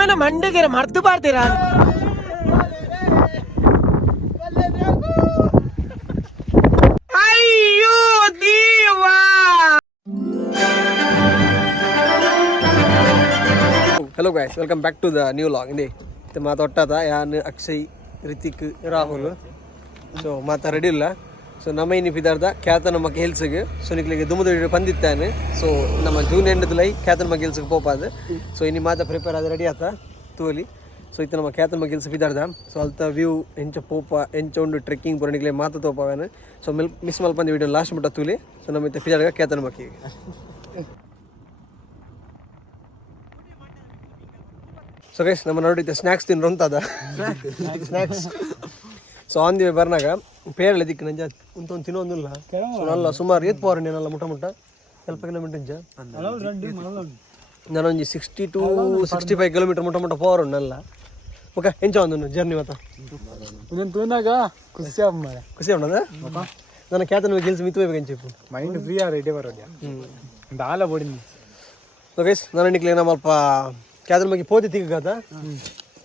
ಒಮ್ಮೆನ ಮಂಡೆಗೆ ಮರ್ತು ಬಾರ್ತೀರಾ ಅಯ್ಯೋ ದೇವಾ. Hello guys, welcome back to the new log. ಇಂದೇ ಮಾತಾಡ್ತದ ಯಾನ್ ಅಕ್ಷಯ್ ರಿತಿಕ್ ರಾಹುಲ್ ಸೊ ಮಾತಾ ರೆಡಿ ಇಲ್ಲ. ಸೊ ನಮ್ಮ ಇನ್ನು ಪಿದಾರ್ದ ಖ್ಯಾತನಮಕ್ಕ ಹಿಲ್ಸ್ಗೆ ಸೊ ನಿಕ್ಲಿಗೆ ದುಮ್ಮದ ಬಂದಿತ್ತಾನೆ. ಸೊ ನಮ್ಮ ಜೂನ್ ಎಂಡ್ ಲೈ ಖ್ಯಾತನಮಕ್ಕ ಹಿಲ್ಸ್ಗೆ ಪೋಪಾದ. ಸೊ ಇನ್ನು ಮಾತಾ ಪ್ರಿಪೇರ್ ಆದ ರೆಡಿ ಆತ ತೂಲಿ. ಸೊ ಇತ್ತು ನಮ್ಮ ಖ್ಯಾತನಮಕ್ಕ ಹಿಲ್ಸ್ ಪಿದಾರ್ದ. ಸೊ ಅಲ್ತ ವ್ಯೂ ಎಂಚ ಪೋಪ ಎಂಚ ಒಂದು ಟ್ರೆಕ್ಕಿಂಗ್ ಪೂರ ನಿಕ್ಲೆ ಮಾತಾ ತೋಪಾವೇನು. ಸೊ ಮಿಸ್ ಮಲ್ಪಂದ ವಿಡಿಯೋ ಲಾಸ್ಟ್ ಮುಟ್ಟ ತೂಲಿ. ಸೊ ನಮ್ಮ ಇತ್ತು ಪಿದಾರ್ಗ ಖ್ಯಾತನಮಕ್ಕಿಗೆ ಸೊ ಗೈಸ್ ನಮ್ಮ ನೋಡಿದ್ದೆ ಸ್ನ್ಯಾಕ್ಸ್ ತಿನ್ರು ಅಂತದ snacks. So on the way ಬರ್ನಾಗ ಪೇರಳೆ ದಿಕ್ಕು ನಂಜ ಉಂಟೊಂದು ತಿನ್ನೋದಿಲ್ಲ. ನಲ್ಲ ಸುಮಾರು ಏತ್ ಪವರ್ ನೆಲ್ಲ ಮುಟ್ಟ ಸ್ವಲ್ಪ ಕಿಲೋಮೀಟರ್ ಇಂಚ ನಾನೊಂದು 60 to 65 ಕಿಲೋಮೀಟರ್ ಮುಟ್ಟ ಪವರ್ ಉಂಟಲ್ಲ. ಓಕೆ ಎಂಚ ಒಂದು ಜರ್ನಿ ಮತ್ತ ಖುಷಿ ಉಂಟದ ನನ್ನ ಖ್ಯಾತನ ಗೆಲ್ಸಿ ಮಿತ್ಬೇಕು ಎಂಚು ಮೈಂಡ್ ಫ್ರೀ ರೆಡಿ ಬರೋದು ದಾಲ ಬೋಡಿ. ಸೊ ಗೈಸ್ ನನ್ನ ನಿಕ್ಲಿ ನಮ್ಮ ಅಲ್ಪ ಖ್ಯಾತನಮಕ್ಕಿ ಪೋತಿ ತಿಕ್ಕದ.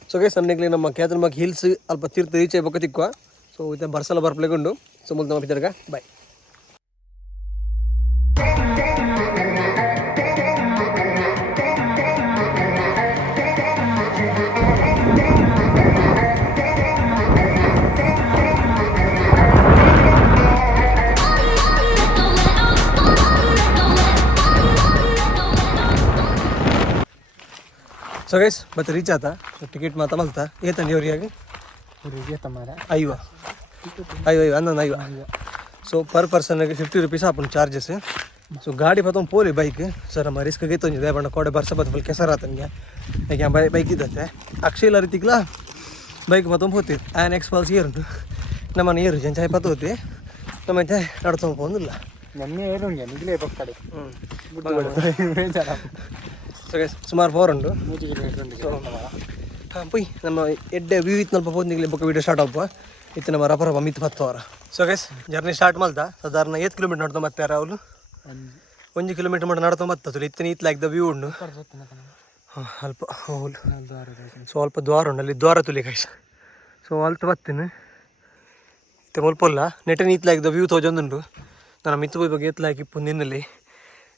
ಸೊ ಗೈಸ್ ನನ್ನ ನಮ್ಮ ಖ್ಯಾತನಮಕ್ಕಿ ಹಿಲ್ಸ್ ಅಲ್ಪ ತೀರ್ಥ ರೀಚ್ ಬೊಕ್ಕ ತಿಕ್ಕುವ. ಸೊ ಇತ್ತ ಬರ್ಸಲ ಬರ್ಪ್ಲೆಗುಂಡು. ಸೊ ಮುಲ್ತ ನಮ್ಮ ಪಿತರ್ಗ ಬಾಯ್. ಸೊ ಗೈಸ್ ಮತ್ತೆ ರೀಚ್ ಆತ. ಟಿಕೆಟ್ ಮಾತಾ ಮಲ್ತ ಏತಂಡಿ ಅವ್ರಿಗೆ ಐವ ಹನ್ನೊಂದು ಐವ. ಸೊ ಪರ್ ಪರ್ಸನ್ಗೆ 50 rupees ಆಪನ್ ಚಾರ್ಜಸ್. ಸೊ ಗಾಡಿ ಪತ್ತೊಂದು ಪೋಲಿ ಬೈಕ್ ಸರ್ ನಮ್ಮ ರಿಸ್ಕ್ ಗೈತೊಂದಿದೆ ಬಣ್ಣ ಕೋಡೆ ಬರ್ಸ ಬತ್ತು ಫುಲ್ ಕೆಸರಾತನಿಗೆ ಯಾಕೆ ಬೈಕ್ ಇದ್ದತ್ತೆ ಅಕ್ಷಯಲ್ಲ ರೀತಿಗ್ಲ ಬೈಕ್ ಮತ್ತೊಂದು ಹೋಗ್ತೀವಿ ಆ್ಯನ್ ಎಕ್ಸ್ಪಾಲ್ಸ್ ಏರುಂಟು ನಮ್ಮನ್ನು ಏರು ಜಂಚಾಯ್ ಪತ್ತು ಹೋಗ್ತಿ ನಮ್ಮ ನಡ್ತೊಂದು ಹೋಗಿಲ್ಲ ನನ್ನೇ ಏರು ನಿಗಲೇ ಕಡೆ ಸೊ ಸುಮಾರು 4 ಉಂಟು. ಹಾಂ ಪುಯ್ ನಮ್ಮ ಎಡ್ಡೆ ವ್ಯೂ ಇತ್ತು ನಲ್ಪ ಹೋದ್ನಿಗ್ಲಿ ಬೊಕ್ಕ ವೀಡಿಯೋ ಸ್ಟಾರ್ಟ್ ಆಗುವ ಇತ್ತು ನಮ್ಮ ರಪ ಮಿತ್ 10 ಅವರ. ಸೊ ಗೈಸ್ ಜರ್ನಿ ಸ್ಟಾರ್ಟ್ ಮಲ್ತ ಸಾಧಾರಣ 8 ಕಿಲೋಮೀಟರ್ ನಡ್ಕೊಂಬತ್ತೆ ಅವಳು 1 ಕಿಲೋಮೀಟರ್ ಮಟ್ಟ ನಡ್ಕೊಂಬತ್ತದು ಇತ್ತಿನ ಇತ್ಲಾಗ್ದ ವ್ಯೂ ಉಂಡು. ಹಾಂ ಅಲ್ಪ ಹೋಲ್ ಸ್ವಲ್ಪ ದ್ವಾರ ಉಂಡು ಅಲ್ಲಿ ದ್ವಾರ ತುಲಿ ಗೈಸ್. ಸೊ ಅಲ್ತ ಬತ್ತೀನಿ ಇತ್ತೆ ಮುಲ್ಪಲ್ಲ ನೆಟ್ಟಿನ ಇತ್ಲಾಗ್ದ ವ್ಯೂ ತೋಜೊಂದುಂಡು ನಾನು ಮಿತ್ತು ಬೈ ಬಗ್ಗೆ ಎತ್ಲಾಕಿ ಇಪ್ಪು ನಿನ್ನಲ್ಲಿ.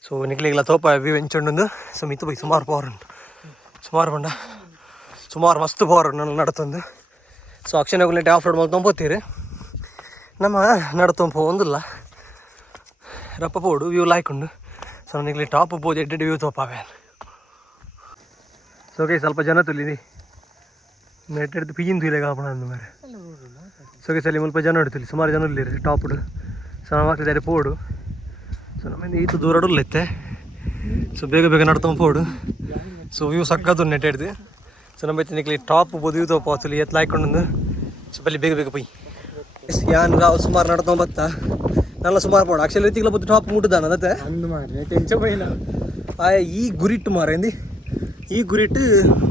ಸೊ ನಿಕ್ಲಿಗ್ಲ ತೋಪ ವ್ಯೂ ಎಂಚೊಂಡು. ಸೊ ಮಿತ್ತು ಬೈ ಸುಮಾರು ಪವರ್ ಉಂಟು ಸುಮಾರು ಬಂಡ ಸುಮಾರು ಮಸ್ತ್ ಪವರ್ ಉಂಟು ನನ್ನ ನಡ್ತಂದು. ಸೊ ಅಕ್ಷಯ ಹೋಗ್ಲಿಟ್ಟು ಆಫ್ ರೋಡ್ ಮಲ್ತೊಂಬೋತೀರಿ ನಮ್ಮ ನಡ್ತೊಂಪ ಒಂದಿಲ್ಲ ರಪ್ಪ ಪೋಡು ವ್ಯೂ ಲಾಯ್ಕೊಂಡು. ಸೊ ನನಗೆ ಟಾಪ್ ಹೋಗಿ ಎಡ್ಡೆ ವ್ಯೂ ತೋಪಾವೆ. ಸೊ ಕೈ ಸ್ವಲ್ಪ ಜನ ತುಲಿದಿ ನೆಟ್ಟೆಡ್ದು ಪಿಜಿನ್ ತುಲಿಗೆ ಆಪಣ ಅಂದ ಮೇಲೆ. ಸೊ ಕೈ ಸಲ ಮುಲ್ಪ ಜನ ಇಡ್ತಿಲಿ ಸುಮಾರು ಜನ ಇಲ್ಲಿರಿ ಟಾಪ್ಡು. ಸೊ ನಮ್ಮ ಆಗ್ತಿದ್ದಾರೆ ಪೋಡು. ಸೊ ನಮ್ಮಿಂದ ಈತು ದೂರ ಇಲ್ಲೈತೆ. ಸೊ ಬೇಗ ಬೇಗ ನಡ್ತೊಂಬೋಡು. ಸೊ ವ್ಯೂ ಸಕ್ಕದು ನೆಟ್ಟಿಡ್ದು. ಸೊ ನಮ್ಮ ನಿಕ್ಲಿ ಟಾಪ್ ಬೋದು ವ್ಯೂ ತೋಪ ತುಲಿ ಎತ್ತು ಲಾಯ್ಕೊಂಡು. ಸೊ ಬಲ್ಲಿ ಬೇಗ ಬೇಗ ಪೈ ಯಾನ್ ನಾವು ಸುಮಾರು ನಡ್ತೊಂಬತ್ತ ನಲ್ಲ ಸುಮಾರು ಪೋಡು ಅಕ್ಷಯ ರೀತಿಗಳ ಬದ್ದು ಟಾಪ್ ಮುಟ್ಟದಾನ ಅದತ್ತೆ ಈ ಗುರಿಟ್ಟು ಮಾರ ಎಂದಿ ಈ ಗುರಿಟ್ಟು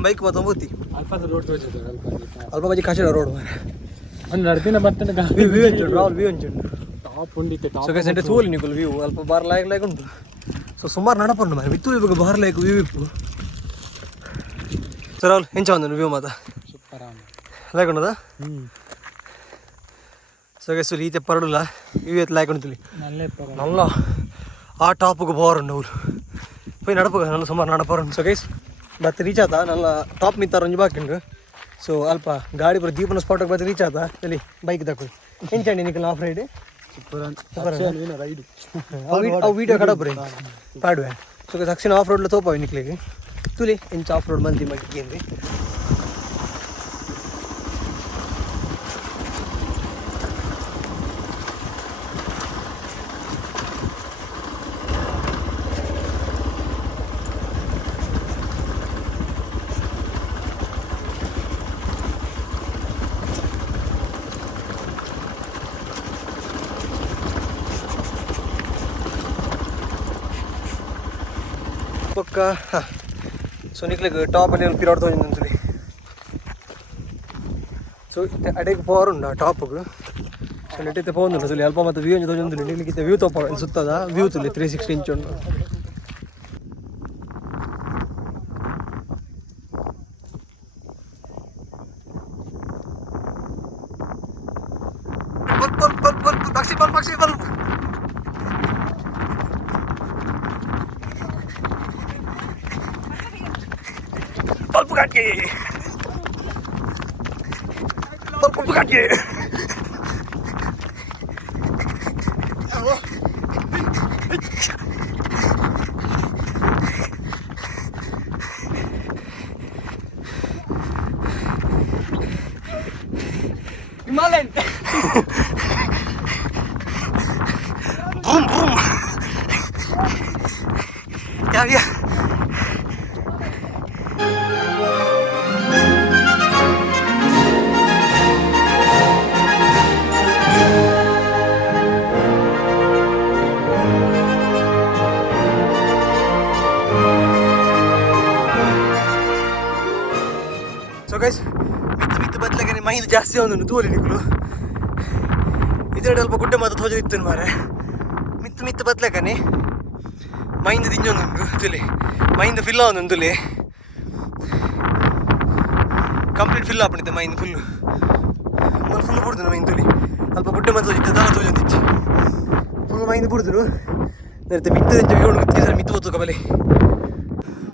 ಬೈಕ್ ಮತ್ತೊಂಬತ್ತಿ ಅಲ್ಪ ಬಜ್ಜಿ ಕಾಶಿಡ ರೋಡ್ ಮಾರ ತೋಲಿ ನಿಕಲ್ ವ್ಯೂ ಅಲ್ಪ ಬಾರ್ ಲಾಯಕ್ ಉಂಟು. ಸೊ ಸುಮಾರು ನಡಪಂಡು ಮಾರ ಮಿತ್ತು ಇವಾಗ ಬಾರ್ ಲಾಯಕ್ ವ್ಯೂ ಇಪ್ಪು. ಸರ್ ಅವ್ರು ಹೆಂಚ ಒಂದು ವ್ಯೂ ಮಾತ ಲಾಯಕ್ ಉಂಟದ. ಸೊ ಗೈಸ್ ಈತೆ ಪರಡಿಲ್ಲ ವ್ಯೂ ಎತ್ತು ಲಾಯಕ್ ಉಂಟು ನಲ್ಲ ಆ ಟಾಪ್ಗೆ ಪವರ್ ಉಂಡು ಅವ್ರು ಪೈ ನಡಪ ನಲ್ಲ ಸುಮಾರು ನಡಪವರ್ ಉಂಟು. ಸೊ ಗೈಸ್ ಮತ್ತೆ ರೀಚ್ ಆತ ನಲ್ಲ ಟಾಪ್ ಮಿತ್ತಾರ ಒಂಜಿ ಬಾಕಿಂಡು. ಸೊ ಅಲ್ಪ ಗಾಡಿ ಬರೋ ದೀಪನ ಸ್ಪಾಟಿಗೆ ಮತ್ತೆ ರೀಚ್ ಆತ ಇಲ್ಲಿ ಬೈಕ್ ತಕೊಂಡು ಹೆಂಚಂಡಿ ನಿಕಲ್ ಆಫ್ ರೈಡ್ ಅವು ವೀಡಿಯೋ ಕಡಬ್ರಿ ಪಾಡುವೆ. ಸೊ ತಕ್ಷಣ ಆಫ್ ರೋಡ್ಲ ತೋಪಾವೆ ನಿಕ್ಲಿಗೆ ತುಲಿ ಎಂಚ ಆಫ್ ರೋಡ್ ಮಂದಿ ಮಗಿಂದ್ರಿ. ಪಕ್ಕ ಹಾಂ ಸೊ ನಿಕ್ಲಿಗೆ ಟಾಪಲ್ಲಿ ಒಂದು ಪಿರಾಡ್ ತೊಗೊಂಡು. ಸೊ ಅಡೆಗೆ ಪವರ್ ಉಂಡು ಆ ಟಾಪ್ಗೆ. ಸೊ ನೆಟ್ಟಿತ್ತೆ ಪೋಂದು ತುಲಿ ಅಲ್ಪ ಮತ್ತು ವ್ಯೂ ತೊಗೊಂಡು ನಿಕ್ಲಿಕ್ಕೆ ವ್ಯೂ ತೋಪ ಸುತ್ತದ ವ್ಯೂ ತುಲಿ 360 ಇಂಚ್ ಉಂಟು. ಪಕ್ಷಿ ಬಲ್ಪ್ ಬಲ್ಪ್ ಕಾಟಿ Himalayan. Boom. Yeah. So guys, ಮಿತ್ತು ಬದಲಾಗಿ ಮೈಂಡ್ ಜಾಸ್ತಿ ಅವನು ತೋಲಿ ನಿಗಳು ಇದೆರಡು ಅಲ್ಪ ಗುಡ್ಡ ಮಾತ್ರ ತೋಜ ಇತ್ತು ಮಾರೆ ಮಿತ್ತು ಬದಲಾಗನೆ ಮೈಂಡ್ ದಿಂಜೊಂದು ತುಲಿ ಮೈಂಡ್ ಫಿಲ್ ಅವನೊಂದು ತುಲಿ ಕಂಪ್ಲೀಟ್ ಫಿಲ್ ಆಪಣಿದ್ದೆ ಮೈಂಡ್ ಫುಲ್ ಬಿಡ್ದು ಮೈಂಡ್ ತುಲಿ ಅಲ್ಪ ಗುಡ್ಡ ಮಾತ್ರ ತೋಜಿತ್ತು ದಾನ ತೋಜೊಂದಿತ್ತು ಫುಲ್ ಮೈಂಡ್ ಬಿಡ್ದು ನಡೀತೆ ಮಿತ್ತು ಗೊತ್ತು ಕಬಲೆ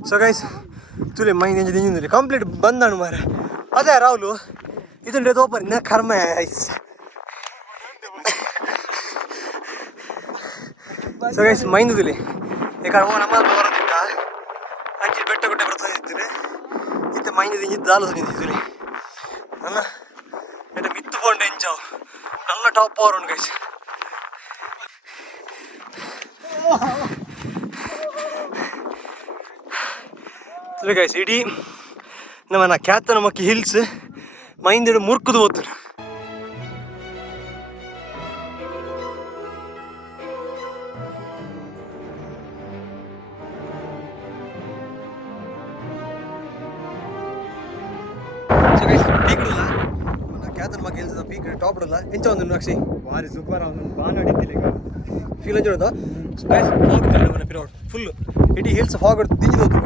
ಸೊ ಗೈಸ್ ತುಲಿ ಮೈಂಡ್ ಎಂಜ ದಿಂಜೊಂದು ಕಂಪ್ಲೀಟ್ ಬಂದಾನು ಮಾರೆ ಅದೇ ರಾಹುಲು ಇದೊಂದು ಓಪನ್ ಕರ್ಮ ಸೊ ಗೈಸ್ ಮೈಂದುದಿಲಿ ಈಗ ನಮ್ಮ ಬರೋದಿತ್ತ ಅಂಚಿ ಬೆಟ್ಟ ಗುಡ್ಡೆ ಬರ್ತಿದ್ದೀರಿ ಇತ್ತ ಮೈಂದಿದ್ದು ದಾಲು ತಂದಿದ್ದಿರಿ ನನ್ನ ಎಡ ಮಿತ್ತು ಬೋಂಡೆ ಎಂಜಾವ್ ನನ್ನ ಟಾಪ್ ಪವರ್ ಉಂಟು ಗೈಸ್ ಸರಿ ಗೈಸ್ ಇಡೀ ನಮ್ಮ ಕ್ಯಾತನಮಕ್ಕಿ ಹಿಲ್ಸ್ ಮೈಂದಿಡು ಮುರ್ಕುದು ಹೋಗ್ತಾರೆ ಕ್ಯಾತನಮಕ್ಕಿ ಹಿಲ್ಸ್ ಪೀಕ್ ಟಾಪ್ ಇಡಲ್ಲ ಎಂಚ ಒಂದು ಅಕ್ಷಿ ಭಾರಿ ಸೂಪರ್ ಅವನು ಬಾನ್ ನಡೀತಿಲ್ಲ ಈಗ ಫೀಲ್ ಅಂಜೋದ ಸ್ಪೈಸ್ ಫಾಗ್ ಫುಲ್ ಇಡೀ ಹಿಲ್ಸ್ ಫಾಗ್ ದಿಗಿದೋದು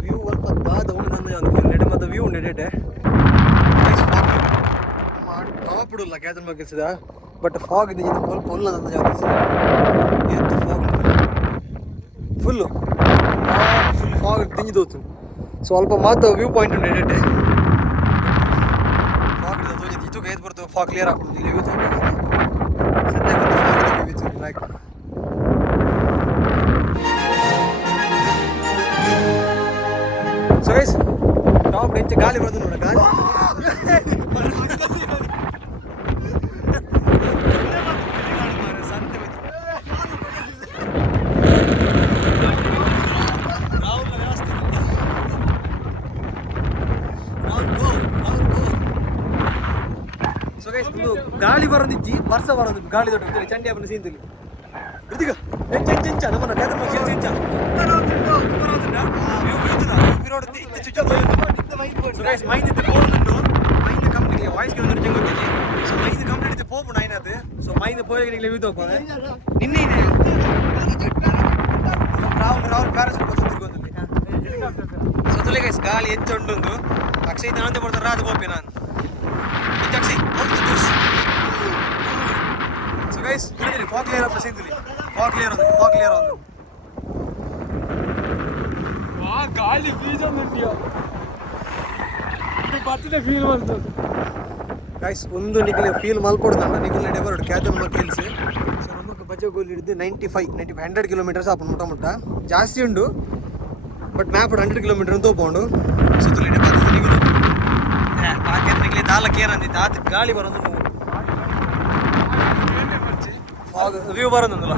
ವ್ಯೂ ಅಲ್ಪ ಬಾದ ಉಂಡು ನೆಡೆ ಮತ್ತು ವ್ಯೂ ಉಂಡೆ ನೆಡೆ ಟಾಪ್ ಇಡಲ್ಲ ಕ್ಯಾತನಮಕ್ಕಿ ಹಿಲ್ಸ್ದ ಬಟ್ ಫಾಗ್ ಇದೆ ಸ್ವಲ್ಪ ಹುಲ್ಲ ಎತ್ತು ಫಾಗ್ ಫುಲ್ ಫಾಗ್ ದಿಗಿದೋತು ಸ್ವಲ್ಪ ಮಾತ್ರ ವ್ಯೂ ಪಾಯಿಂಟ್ ಉಂಡೆ ನೆಡೆ ಫಾಗ್ ಇದು ಕೈದು ಬರ್ತದೆ ಫಾಗ್ ಕ್ಲಿಯರ್ ಆಗ್ಬಿಡುದು ಇಲ್ಲಿ ವ್ಯೂ ಸದ್ಯ ಲೈಕ್ ಸೊ ಗೈಸ್ ಟಾಪ್ ಎಂಚ ಗಾಳಿ ಬರೋದು ನೋಡ ಗಾಳಿ ಸೊ ಗೈಸ್ ಗಾಳಿ ಬರೋದಿಜ್ಜಿ ವರ್ಷ ಬರೋದು ಗಾಳಿ ದೊಡ್ಡ ಚಂಡಿ ಹಬ್ಬನ ಸೀನ್ದಲ್ಲಿ ಋತಿಕ ಎಂಚ ನಮ್ಮನ್ನ ಕ್ಯಾತನಮಕ್ಕಿ ಹಿಲ್ಸ್ ಎಂಚ ಮೈಂಡ್ ಕಂಪ್ಲೀಟ್ ವಾಯ್ಸ್ಗೆ ಒಂದು ಜಂಗೊತ್ತಿಗೆ ಸೊ ಮೈಂಡ್ ಕಂಪ್ಲೀಟ್ ಪೋಪು ನಾಯಿನದು ಸೊ ಮೈಂಡ್ ಪೋರಿಗೆ ವ್ಯೂ ತಗೋದೆ ನಿನ್ನೆ ರಾಹುಲ್ ಪ್ಯಾರಾಸೂಟ್ ತಿರ್ಗೊಂಡು ಸೊ ತುಲೆ ಗೈಸ್ ಗಾಳಿ ಎಂಚ ಉಂಟು ಅಕ್ಷಯ್ ನಂತೆ ಮಾಡ್ತಾರೆ ರಾದು ಪೋಪೆ ನಾನು Akshay so guys fog clear ಅಪ್ಪ ಸಿಂಧುಲಿ ಫಾಗ್ ಕ್ಲಿಯರ್ ಒಂದು ಗಾಳಿ ಬೀಜ ಉಂಟಿಯೋ ಬರ್ತಿದೆ ಫೀಲ್ ಬಂತು ಗೈಸ್ ಒಂದು ನಿಖಿಲ್ ಫೀಲ್ ಮಲ್ಕೊಡ್ದಣ್ಣ ನಿಖಿಲ್ ನಡೆ ಬರೋಡು ಕ್ಯಾತನಮಕ್ಕಿ ಹಿಲ್ಸ್ ಸೊ ನಮಗೆ ಬಜಗೋಲ್ ಹಿಡಿದು 95 100 ಕಿಲೋಮೀಟರ್ಸ್ ಆಪು ಮುಟ್ಟ ಜಾಸ್ತಿ ಉಂಡು ಬಟ್ ಮ್ಯಾಪ್ 100 ಕಿಲೋಮೀಟರ್ ಅಂತ ತಗೊಂಡು ಸುತ್ತಲಿಡೆ ಬರ್ತದೆ ನಿಖಿಲ್ ನಿಖಿಲ್ ದಾಲಕ್ಕೆ ಏನಂದಿತ್ತು ಆತ ಗಾಳಿ ಬರೋದು ಫಾಗ್ ವ್ಯೂ ಬರೋದಲ್ಲ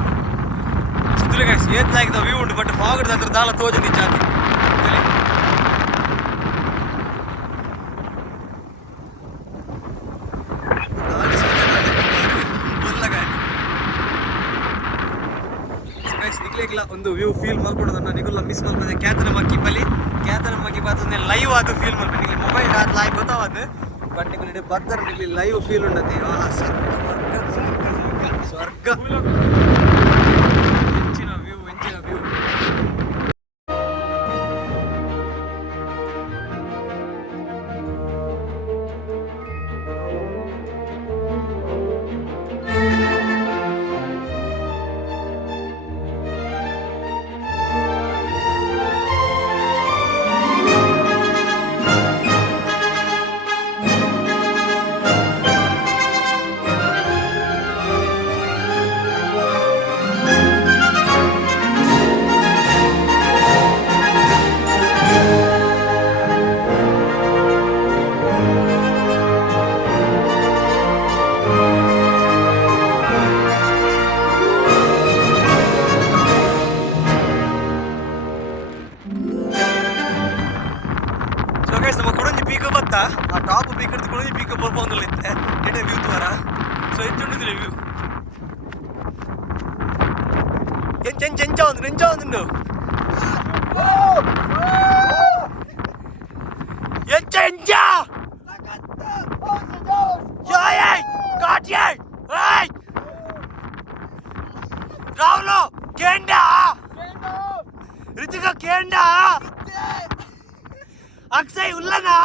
ಸುತ್ತಲಿ ಗೈಸ್ ಏನಾಗಿದೆ ವ್ಯೂ ಉಂಟು ಬಟ್ ಫಾಗ್ ಹಿಡಿದ ದಾಲ ತೋಜ ನಿಜ ಆಗಿ ಒಂದು ವ್ಯೂ ಫೀಲ್ ಮಾಡ್ಕೊಡೋದನ್ನ ನಿಗುಲ್ಲ ಮಿಸ್ ಮಾಡ್ಕೊಂಡೆ ಕ್ಯಾತನಮಕ್ಕಿ ಬರ್ತದೆ ಲೈವ್ ಅದು ಫೀಲ್ ಮಾಡ್ಕೊಂಡು ನಿಮಗೆ ಮೊಬೈಲ್ ಅದು ಲೈವ್ ಗೊತ್ತಾವದು ಬಟ್ ನಿಮಗೆ ಬರ್ತಾರೆ ನಿಮಗೆ ಲೈವ್ ಫೀಲ್ ಉಂಟತಿ ಸ್ವರ್ಗ ಹೆಂಚಿನ ವ್ಯೂ ಪೀಕ್ ಬತ್ತ ಆ ಟಾಪ್ ಪೀಕ್ ಹಿಡಿದುಕೊಂಡು ಈ ಪೀಕ್ ಬರ್ಬೋದಿಲ್ಲ ಇತ್ತೆ ಎಡೆ ವ್ಯೂ ದ್ವಾರ ಸೊ ಎಂಚುಂಡಿದ್ರಿ ವ್ಯೂ ಎಂಚ ಒಂದು ಎಂಚ రావులో కేండా రితిక కేండా అక్షయ్ ఉల్లనా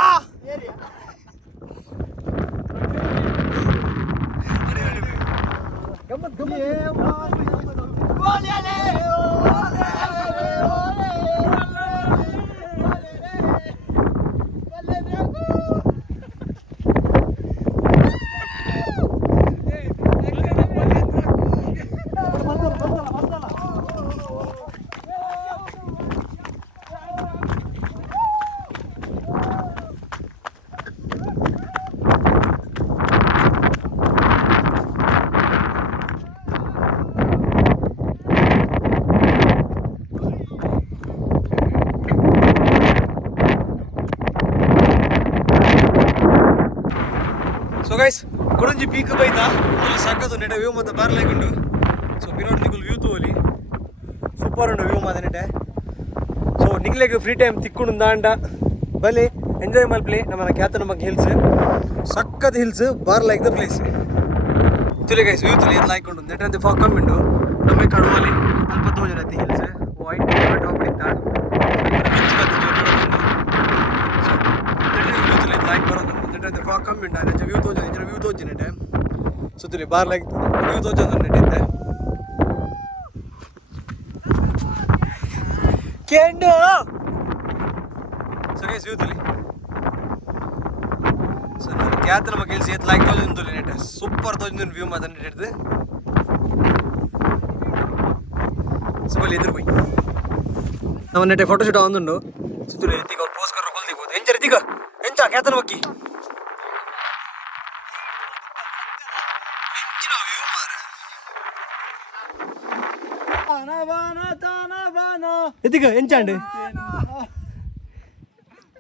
ಸೊ ಗೈಸ್ ಕೊಡಂಜಿ ಪೀಕ್ ಬೈತಾ ಅಲ್ಲಿ ಸಾಕದು ನೆಟ ವ್ಯೂ ಮತ್ತೆ ಬಾರ್ಲಾಗಿಂಡು ಸೊ ಪಿರೋಡ್ ನಿಗುಲ್ ವ್ಯೂ ತೋಲಿ ಸೂಪರ್ ಉಂಡು ವ್ಯೂ ಮಾದ ನೆಟೆ ಸೊ ನಿಗ್ಲೆಗೆ ಫ್ರೀ ಟೈಮ್ ತಿಕ್ಕೊಂಡು ದಾಂಡ ಬಲಿ ಎಂಜಾಯ್ ಮಲ್ಪ್ಲಿ ನಮ್ಮ ಖ್ಯಾತನಮಕ್ಕ ಹಿಲ್ಸ್ ಸಕ್ಕತ್ ಹಿಲ್ಸ್ ಬಾರ್ಲೈಕ್ ದ ಪ್ಲೇಸ್ ತುಲಿ ಗೈಸ್ ವ್ಯೂ ತುಲಿ ಎಲ್ಲ ಹಾಕೊಂಡು ನೆಟ್ಟಂತೆ ಫಾಗ್ ಕಮ್ಮಿಂಡು ನಮಗೆ ಕಡುವಲ್ಲಿ ಅಲ್ಪ ತೋಜನತಿ ಹಿಲ್ಸ್ ವೈಟ್ ಟಾಪ್ ಇತ್ತ ಫಾಗ್ ಕಮ್ಮಿಂಡ ನೆಚ್ಚ ವ್ಯೂ ತೋಜನೆ ಸುತ್ತಲಿ ಬಾರ್ ಲೈಕ್ ವ್ಯೂ ತೋಜನ ನೆಟ್ಟಿದ್ದೆ ಕೇಂಡು ಸೊ ಗೈಸ್ ವ್ಯೂ ತುಲಿ ಸೊ ನಾನು ಖ್ಯಾತನಮಕ್ಕ ಹಿಲ್ಸ್ ಎತ್ ಲೈಕ್ ತೋಜನ ತುಲಿ ನೆಟ್ಟೆ ಸೂಪರ್ ತೋಜನ ವ್ಯೂ ಮಾತ್ರ ನೆಟ್ಟಿಡ್ದು ಸೊ ಬಲ್ಲಿ ಎದುರು ಹೋಯ್ ನಾವು ನೆಟ್ಟೆ ಫೋಟೋ ಶೂಟ್ ಒಂದುಂಡು ಸುತ್ತಲಿ ಎತ್ತಿಗೆ ಅವ್ರು ಪೋಸ್ ಕರ್ರ ಕೊಲ್ದಿಬೋದು ಎಂಚ ರೀತಿಗ ಎಂಚ ಖ್ಯಾತನಮಕ್ಕಿ ಎತ್ತಿಗ ಎಂಚಾಂಡು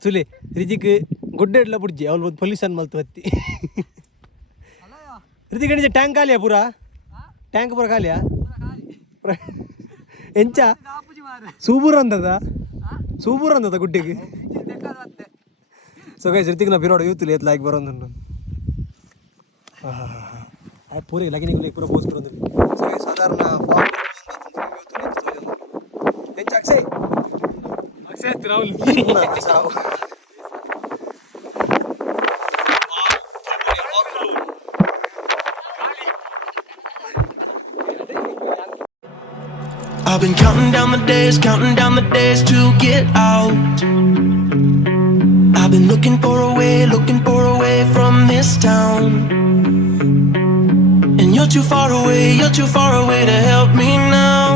ಸುಲಿ ರಿಜಿಕ್ ಗುಡ್ಡೆ ಇಡ್ಲ ಬುಡ್ಜಿ ಅವಳು ಒಂದು ಪೊಲ್ಯೂಷನ್ ಮಲ್ತು ಹತ್ತಿ ರಿಜಿಕ್ ಎಣಿಜ ಟ್ಯಾಂಕ್ ಖಾಲಿಯಾ ಪೂರ ಟ್ಯಾಂಕ್ ಪೂರ ಖಾಲಿಯಾ ಎಂಚ ಸೂಬೂರ್ ಅಂದದ ಗುಡ್ಡೆಗೆ ಸೊ ಗೈಸ್ ರಿತಿಕ್ ನಾ ಪಿರೋಡ್ ಯೂತ್ ಎತ್ ಲೈಕ್ ಬರೋದು ಪೂರಿ ಲಗಿನಿಗೆ ಪೂರ ಪೋಸ್ ಬರೋದು ಸೊ ಗೈಸ್ ಸಾಧಾರಣ ಎಂಚ Akshay Rahul I've been counting down the days to get out. I've been looking for a way from this town. And you're too far away to help me now.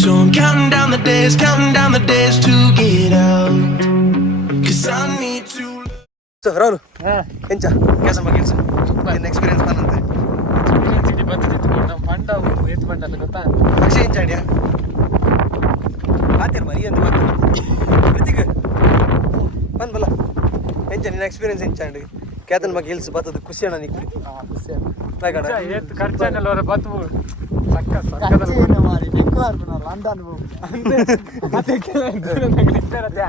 So I'm counting down the days to get out. 'Cause I need to. So Rahul, ಎಂಚ ಕೆಲಸ ಮಗಿಲ್ಸ ಏನು experience ಬಂದಂತೆ city ಬತ್ತಿತ್ತು ನಮ್ಮ ಮಂಡ ಏತ್ ಮಂಡ ಅಂತ ಗೊತ್ತಾ ಅಕ್ಷಯ್ ಎಂಚ ಆಡ್ಯಾ ಆತಿರ್ ಮರಿ ಅಂತ ಮತ್ತೆ ರಿತಿಕ್ ಬಲ್ಲ ಎಂಚ ನಿನ್ನ ಎಕ್ಸ್ಪೀರಿಯನ್ಸ್ ಎಂಚ ಆಡಿ ಖ್ಯಾತನಮಕ್ಕ ಹಿಲ್ಸ್ ಬತ್ತದ ಖುಷಿ ಅಣ್ಣ ನಿಕ್ಲಿ ಖುಷಿ ಲೈಕ್ ಅಣ್ಣ ಏತ್ ಖರ್ಚನೆಲ್ಲ ಅವರ ಬತ್ತು ಸಕ್ಕ ಮಾರಿ ಬೆಂಗಳೂರು ನಾವು ಲಂಡನ್ ಅದಕ್ಕೆ ನಿಂತಿರತ್ತೆ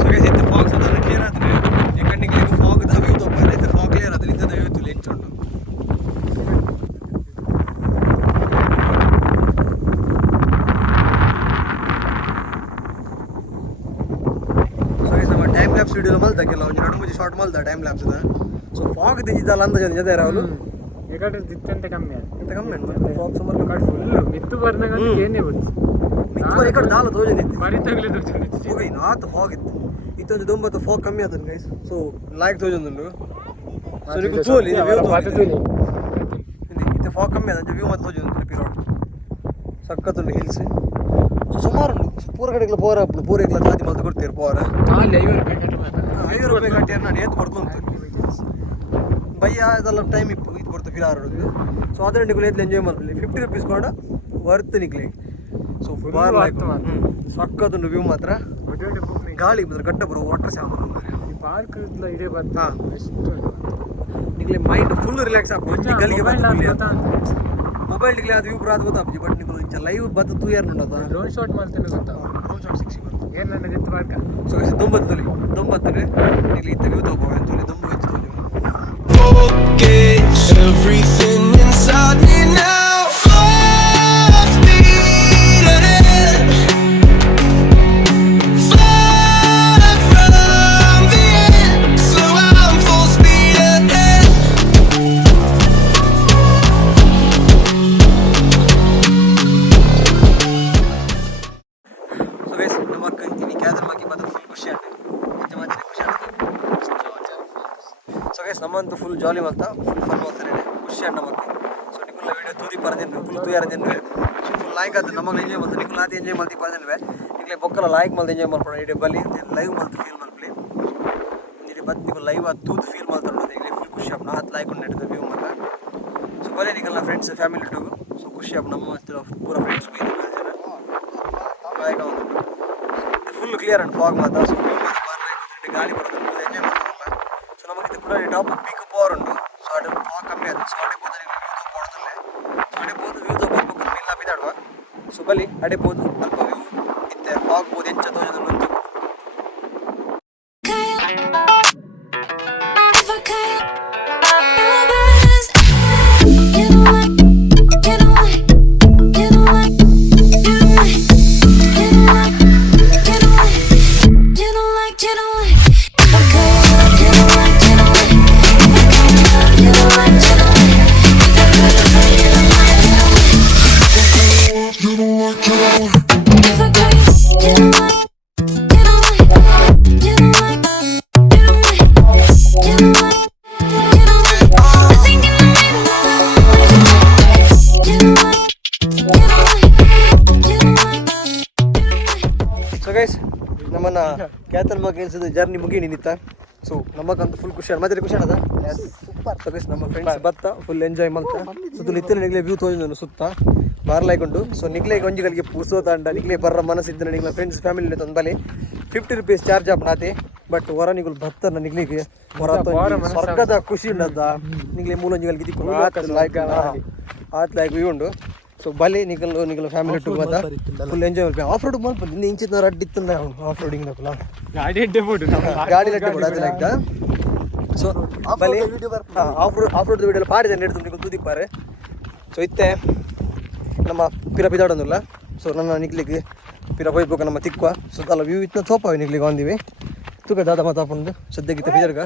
ಸೊ ಗೈಸ್ ಇತ್ತು ಫಾಗ್ ಸದನ ಕ್ಲಿಯರ್ ಆದ್ರೆ ಯಾಕಂದ್ರೆ ಫಾಗ್ ದ ವ್ಯೂ ತಪ್ಪ ಇತ್ತು ಫಾಗ್ ಕ್ಲಿಯರ್ ಆದ್ರೆ ಇಂತ ವ್ಯೂ ತುಲಿ ಎಂಚುಂಡು ಸೊ ಗೈಸ್ ನಮ್ಮ ಟೈಮ್ ಲ್ಯಾಪ್ಸ್ ವಿಡಿಯೋ ಮಲ್ತ ಕೆಲವು ಒಂದು 2-3 ಶಾರ್ಟ್ ಮಲ್ತ ಟೈಮ್ ಲ್ಯಾಪ್ಸ್ ದ ಸೊ ಫಾಗ್ ದಿಜಿದಲ್ಲ ಅಂತ ಜನ ರಾಹುಲ್ ಏಕಡೆ ದಿತ್ತಂತೆ ಕಮ್ಮಿ ಅಂತ ಕಮ್ಮಿ ಅಂತ ಫಾಗ್ ಸುಮಾರು ಕಟ್ ಫುಲ್ ಮಿತ್ತು ಬರ್ನಾಗ ಏನೇ ಬಿಡ್ತು ಮಿತ್ತು ಏಕಡೆ ದಾಲ ತೋಜನೆ ಇತ್ತು ಮರಿ ತಗಲಿದ್ದು ಹೋಗಿ ನಾತ್ ಫಾಗ್ ಇತ್ತು ಇತ್ತೊಂದು 90 ಫಾಗ್ ಕಮ್ಮಿ ಆತನ ಗೈಸ್ ಸೊ ಲೈಕ್ ತೋಜೊಂದು ಸೊ ನೀವು ತೋಲಿ ವ್ಯೂ ತೋಲಿ ಇತ್ತು ಫಾಗ್ ಕಮ್ಮಿ ಆದ ವ್ಯೂ ಮತ್ತೆ ತೋಜೊಂದು ಪಿರೋಡ್ ಸಕ್ಕತ್ತುಂಡು ಹಿಲ್ಸ್ ಸೊ ಸುಮಾರು ಪೂರ ಕಡೆಗೆ ಪೋರ ಪೂರ ಇಗ್ಲ ಸಾದಿ ಮಲ್ತು ಕೊಡ್ತೀರಿ ಪೋರ ಅಲ್ಲಿ 5 ರೂಪಾಯಿ ಕಟ್ಟಿ ನಾನು ಏತ್ ಕೊಡ್ತು ಭಯ್ಯ ಇದೆಲ್ಲ ಟೈಮ್ ಇದು ಕೊಡ್ತು ಫಿರಾರು ಸೊ ಅದರ ನಿಗುಲು ಎದ್ದು ಎಂಜಾಯ್ ಮಾಡ್ಲಿ 50 ರೂಪೀಸ್ ಕೊಂಡು ವರ್ತ್ ನಿಗ್ಲಿ ಸೊ ಬಾರ್ ಲೈಕ್ ಸಕ್ಕತ್ತುಂಡು ವ್ಯೂ ಮಾತ್ರ ಗಾಳಿ ಮಾತ್ರ ಗಡ್ಡ ಬರೋ ವಾಟರ್ ಸಾಮಾನು ಪಾರ್ಕ್ ಇಡೇ ಬರ್ತಾ ಎಷ್ಟು ನಿಮಗೆ ಮೈಂಡ್ ಫುಲ್ ರಿಲ್ಯಾಕ್ಸ್ ಆಗ್ಬೋದು ಗಲಿಗೆ ಮೊಬೈಲ್ ಡಿಗ್ಲಿ ಅದು ವ್ಯೂ ಪ್ರಾದ್ ಗೊತ್ತಾಗ್ಬೋದು ಬಟ್ ನೀವು ಇಂಚ ಲೈವ್ ಬತ್ತು ತೂ ಯಾರು ನೋಡೋದು ಡ್ರೋನ್ ಶಾಟ್ ಮಾಡ್ತೇನೆ ಗೊತ್ತಾ ಡ್ರೋನ್ ಶಾಟ್ 60 ಏನು ನನ್ನ ಎತ್ತು ಮಾಡ್ಕ ಸೊ 90 ಇಲ್ಲಿ ಇತ್ತ ವ್ಯೂ ತಗೋ ಅಂತೇಳಿ ದುಂಬು ಹೆಚ್ಚು ತೋಲಿ Forget everything inside me now. Full speed ahead. Far from the end. So I'm full speed ahead. So guys ನಮ್ಮ ಇಲ್ಲಿ ಕ್ಯಾದರ್ಮಾಕಿ ಮಾತ್ರ ಫುಲ್ ಖುಷಿ ಆಯ್ತು ಹೆಚ್ಚು ಮಾತ್ರ ಖುಷಿ ಆಯ್ತು ಸೊ ಗೈಸ್ ನಮ್ಮಂತೂ ಫುಲ್ ಜಾಲಿ ಮಾಡ್ತಾ ಫುಲ್ ಫನ್ ಮಾಡ್ತಾರೆ ಖುಷಿ ಅಣ್ಣ ನಮಗೆ ಸೊ ನಿಕ್ಕುಲ್ಲ ವೀಡಿಯೋ ತೂದಿ ಪರದೇನು ಫುಲ್ ತೂಯಾರದೇನು ಸೊ ಫುಲ್ ಲೈಕ್ ಆಯ್ತು ನಮಗೆ ಎಂಜಾಯ್ ಮಾಡ್ತಾರೆ ನಿಕ್ಕುಲ್ಲ ಅದು ಎಂಜಾಯ್ ಮಾಡ್ತಿ ಪರದೇನು ನಿಕ್ಕಲೆ ಬೊಕ್ಕಲ್ಲ ಲೈಕ್ ಮಾಡ್ದು ಎಂಜಾಯ್ ಮಾಡ್ಕೊಂಡು ಇಡೀ ಬಲ್ಲಿ ಲೈವ್ ಮಾಡ್ತು ಫೀಲ್ ಮಾಡ್ಲಿ ಇಡೀ ಬತ್ ನೀವು ಲೈವ್ ಅದು ತೂದು ಫೀಲ್ ಮಾಡ್ತಾರೆ ನೋಡಿ ಈಗ ಫುಲ್ ಖುಷಿ ಆಪ್ ನಾ ಹತ್ತು ಲೈಕ್ ಕೊಂಡು ವ್ಯೂ ಮಾತ್ರ ಸೊ ಬರೀ ನಿಕ್ಕಲ್ಲ ಫ್ರೆಂಡ್ಸ್ ಫ್ಯಾಮಿಲಿ ಟು ಸೊ ಖುಷಿ ಆಪ್ ನಮ್ಮ ಹತ್ತಿರ ಪೂರ ಫ್ರೆಂಡ್ಸ್ ಬೈದು ಜನ ಫುಲ್ ಕ್ಲಿಯರ್ ಅಂಡ್ ಫಾಗ್ ಮಾತ್ರ ಸೊ ಗಾಳಿ ಬರೋದು ಫುಲ್ ಎಂಜಾಯ್ ಮಾಡ್ತಾರಲ್ಲ ಸೊ ನಮಗೆ ಇದು ಕೂಡ ಟಾಪ್ ಪೀಕ್ ಪವರ್ ಉಂಟು ಸೊ ಅದು ಫಾಗ್ ಕಮ್ಮಿ ಆಯ್ತು ಸೊ ಅಡೆಬೋದು ವ್ಯೂ ತೋಪೋಡದಲ್ಲೇ ಸೊ ಅಡೆಬೋದು ವ್ಯೂ ತೋಪಡ್ಬೇಕು ಇಲ್ಲ ಬಿದ್ದಾಡುವ ಸೊ ಬಲಿ ಅಡೆಬೋದು ಅಲ್ಪ ವ್ಯೂ ಇತ್ತೆ ಫಾಗ್ ಬೋದು ಎಂಚ ತೋಜದ ಬಂತು ಸೊ ಗೈಸ್ ನಮ್ಮನ್ನ ಕ್ಯಾತನ್ಮಾಕಿ ಹಿಲ್ಸ್ ಜರ್ನಿ ಮುಗಿ ನಿಂತ ಸೊ ನಮಗಂತೂ ಫುಲ್ ಖುಷಿ ಮತ್ತೆ ಖುಷಿ ಅದ ಸೂಪರ್ ಸೊ ಗೈಸ್ ನಮ್ಮ ಫ್ರೆಂಡ್ಸ್ ಬತ್ತ ಫುಲ್ ಎಂಜಾಯ್ ಮಾಡ್ತಾ ಸುತ್ತ ನಿತ್ತಿನ ನಿಗ್ಲೆ ವ್ಯೂ ತೋಜ್ ಸುತ್ತ ಬಾರ್ಲಾಯ್ಕೊಂಡು ಸೊ ನಿಗ್ಲೆ ಗೊಂಜಿಗಳಿಗೆ ಪುರ್ಸೋತ ಅಂಡ ನಿಗ್ಲೆ ಬರ್ರ ಮನಸ್ಸಿದ್ದ ನಿಗ್ಲ ಫ್ರೆಂಡ್ಸ್ ಫ್ಯಾಮಿಲಿ ತಂದಲಿ 50 ರೂಪೀಸ್ ಚಾರ್ಜ್ ಆಪ್ ನಾತೆ ಬಟ್ ಹೊರ ನಿಗುಲ್ ಭತ್ತನ ನಿಗ್ಲಿಗೆ ಹೊರ ಸ್ವರ್ಗದ ಖುಷಿ ಉಂಡದ ನಿಗ್ಲೆ ಮೂಲಂಜಿಗಳಿಗೆ ದಿಕ್ಕು ಆತ್ ಲೈಕ್ ವ್ಯೂ ಉಂಡು ಸೊ ಬಲಿ ನಿಗಲು ಫ್ಯಾಮಿಲಿ ಟು ಬತ್ತ ಫುಲ್ ಎಂಜಾಯ್ ಮಾಡ್ಬೇಕು ಆಫ್ ರೋಡ್ ಮಾಡ್ಬೋದು ಇನ್ನು ಇಂಚಿನ ರಡ್ಡಿತ್ತು ಆಫ್ ರೋಡಿಂಗ್ ಗಾಡಿ ಅಡ್ಡೆ ಬಿಡು ಗಾಡಿ ಅಡ್ಡೆ ಬಿಡು ಅದು ಲೈಕ್ ಸೊ ಬಲಿ ಆಫ್ ರೋಡ್ ವಿಡಿಯೋ ಪಾಡಿದೆ ನೆಡ್ತು ನಿಗಲು ತೂದಿಪ್ಪಾರೆ ಸೊ ಇತ್ತೆ ನಮ್ಮ ಪಿರ ಬಿದಾಡೋದಿಲ್ಲ ಸೊ ನನ್ನ ನಿಗ್ಲಿಗೆ ಪಿರ ಹೋಗ್ಬೇಕು ನಮ್ಮ ತಿಕ್ಕುವ ಸೊ ಅಲ್ಲ ವ್ಯೂ ಇತ್ತು ತೋಪವೆ ನಿಗ್ಲಿಗೆ ಬಂದಿವಿ ತೂಕ ದಾದ ಮಾತಾಪಂದು ಸದ್ಯಕ್ಕೆ ಬಿದರ್ಗ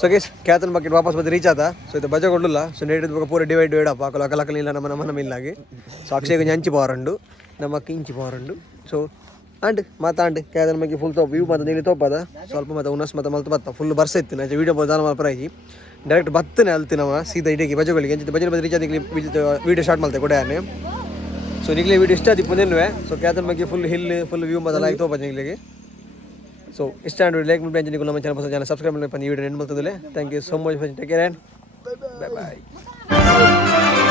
ಸೊ ಗೈಸ್ ಕ್ಯಾತನ್ಮಾಕಿ ವಾಪಸ್ ಬಂದು ರೀಚ್ ಆದ ಸೊ ಇದು ಬಜಗೊಳ್ಳಿಲ್ಲ ಸೊ ನೇಡಿದ ಪೂರ ಡಿವೈಡ್ ಅಪ್ಪ ಅಕಲಕಲ ಇಲ್ಲ ನಮ್ಮ ಇಲ್ಲಾಗಿ ಸೊ ಅಕ್ಷಯಗೆ ಅಂಚಿ ಪವರಂಡು ನಮ್ಮಕ್ಕೆ ಇಂಚಿ ಪವರಂಡು ಸೊ ಅಂಡ್ ಮಾತಾಂಡ್ ಕ್ಯಾತನ್ಮಾಕಿ ಫುಲ್ ತೋಪ್ ವ್ಯೂ ಮತ್ತೆ ನೀನು ತೋಪದ ಸ್ವಲ್ಪ ಮತ್ತೆ ಉನ್ನಸ್ ಮತ್ತೆ ಮಲ್ತು ಬತ್ತ ಫುಲ್ ಬರ್ಸ ಇತ್ತು ನಾ ವೀಡಿಯೋ ದಾನ ಮಲ್ಪರಾಗಿ ಡೈರೆಕ್ಟ್ ಬತ್ತನೆ ಅಲ್ತಿನವ ಸೀದಾ ಇಡೀಗೆ ಬಜಗಳಿಗೆ ಅಂಚಿತ್ತು ಬಜಲ್ ಬಂದು ರೀಚ್ ಆಗಿ ವೀಡಿಯೋ ಸ್ಟಾರ್ಟ್ ಮಾಡ್ತೆ ಕೊಡೆಯಾನೆ ಸೊ ನಿಗ್ಲಿ ವೀಡಿಯೋ ಇಷ್ಟ ಆದಿ ಪುನಃ so Kyathanamakki full hill full view ಮತ್ತೆ ಲೈಕ್ ತೋಪ ನಿಗ್ಲಿಗೆ ಸೊ ಇಷ್ಟ ಆಂಡ್ ಲೈಕ್ ಮಾಡಿ ನೀವು ನಮ್ಮ ಚಾನಲ್ ಸಬ್ಸ್ಕ್ರೈಬ್ ಮಾಡಿ ಈ ವಿಡಿಯೋ ಎಂಡ್ ಮಾಡ್ತಿದ್ದೆ thank you so much for take care and bye bye